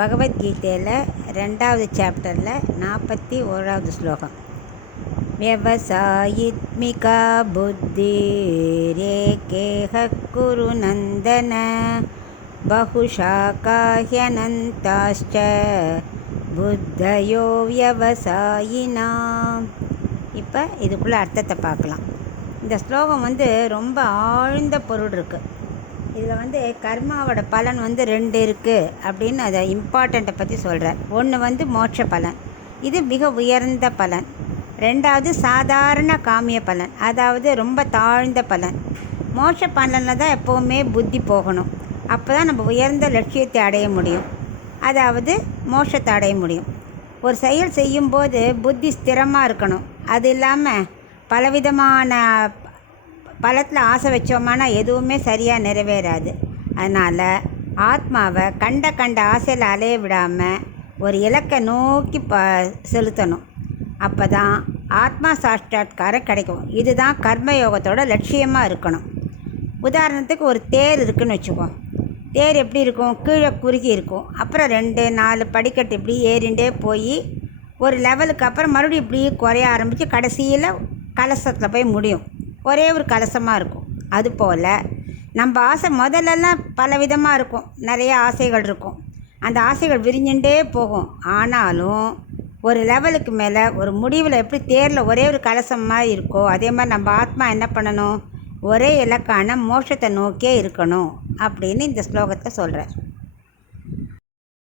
பகவத்கீதையில் 2வது சாப்டரில் 41வது ஸ்லோகம். விவசாயித்மிகா புத்திரேகேஹ குரு நந்தன பகுஷாகாஹ்யனந்தாஸ்ச புத்தயோ விவசாயினாம். இப்போ இதுக்குள்ள அர்த்தத்தை பார்க்கலாம். இந்த ஸ்லோகம் ரொம்ப ஆழ்ந்த பொருள் இருக்குது. இதில் கர்மாவோட பலன் 2 இருக்குது அப்படின்னு அதை இம்பார்ட்டண்ட்டை பற்றி சொல்கிறார். ஒன்று மோட்ச பலன், இது மிக உயர்ந்த பலன். 2வது சாதாரண காமிய பலன், அதாவது ரொம்ப தாழ்ந்த பலன். மோட்ச பலனில் தான் எப்போவுமே புத்தி போகணும். அப்போ தான் நம்ம உயர்ந்த லட்சியத்தை அடைய முடியும், அதாவது மோட்சத்தை அடைய முடியும். ஒரு செயல் செய்யும்போது புத்தி ஸ்திரமாக இருக்கணும். அது இல்லாமல் பலவிதமான பலத்தில் ஆசை வச்சோம்னா எதுவுமே சரியாக நிறைவேறாது. அதனால் ஆத்மாவை கண்ட ஆசையில் அலைய விடாமல் ஒரு இலக்கை நோக்கி செலுத்தணும். அப்போ தான் ஆத்மா சாட்சாத்காரம் கிடைக்கும். இதுதான் கர்மயோகத்தோட லட்சியமாக இருக்கணும். உதாரணத்துக்கு ஒரு தேர் இருக்குதுன்னு வச்சுக்கோம். தேர் எப்படி இருக்கும்? கீழே குறுகி இருக்கும். அப்புறம் 2-4 படிக்கட்டு இப்படி ஏறிண்டே போய் ஒரு லெவலுக்கு அப்புறம் மறுபடியும் இப்படி குறைய ஆரம்பித்து கடைசியில் கலசத்தில் போய் முடியும். ஒரே ஒரு கலசமாக இருக்கும். அதுபோல் நம்ம ஆசை முதல்லலாம் பலவிதமாக இருக்கும், நிறைய ஆசைகள் இருக்கும். அந்த ஆசைகள் விரிஞ்சுட்டே போகும். ஆனாலும் ஒரு லெவலுக்கு மேலே ஒரு முடிவில் எப்படி தேரில் ஒரே ஒரு கலசம் மாதிரி இருக்கோ, அதே மாதிரி நம்ம ஆத்மா என்ன பண்ணணும்? ஒரே இலக்கான மோட்சத்தை நோக்கியே இருக்கணும் அப்படின்னு இந்த ஸ்லோகத்தை சொல்கிறார்.